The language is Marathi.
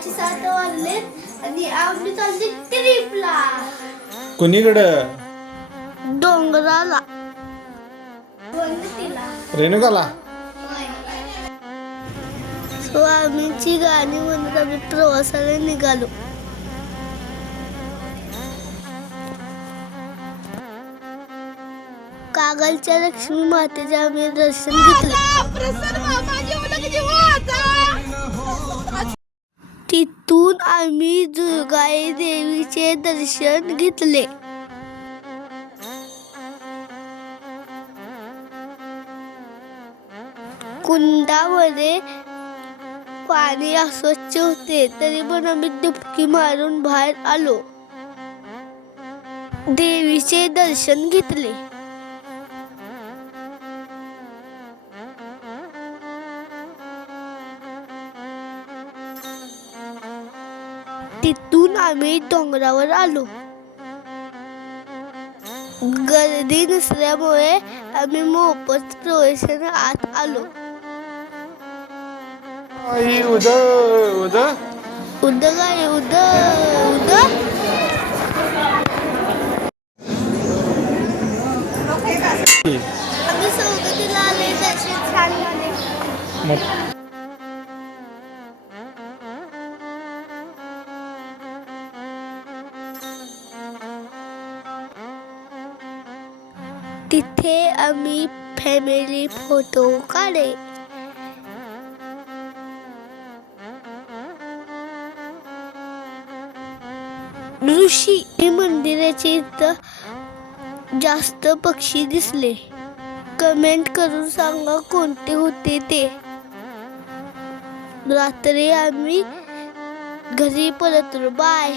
संध्याकाळची 7 वाजलेत आणि आम्ही चालले ट्रिपला कुणीकडं? डोंगराला वनतीला. रेणुकाला. सो आम्हीची गाणी म्हणत आम्ही प्रवासाला निघालो. कागलच्या लक्ष्मी मातेचे आम्ही दर्शन घेतले. तिथून आम्ही दुर्गाई देवीचे दर्शन घेतले. कुंडामध्ये पाणी अस्वच्छ होते तरी पण आम्ही डुबकी मारून बाहेर आलो. देवीचे दर्शन घेतले. तिथून आम्ही डोंगरावर आलो. गर्दी नसल्यामुळे आम्ही मोफत प्रवेशाने आत आलो. उद उद उद काय उद उद आम्ही सौगतीला आले. दर्शन छान झाले. तिथे आम्ही फॅमिली फोटो काढले. ऋषी मंदिराचे इथं जास्त पक्षी दिसले. कमेंट करून सांगा कोणते होते ते. रात्री आम्ही घरी परतलो. बाय.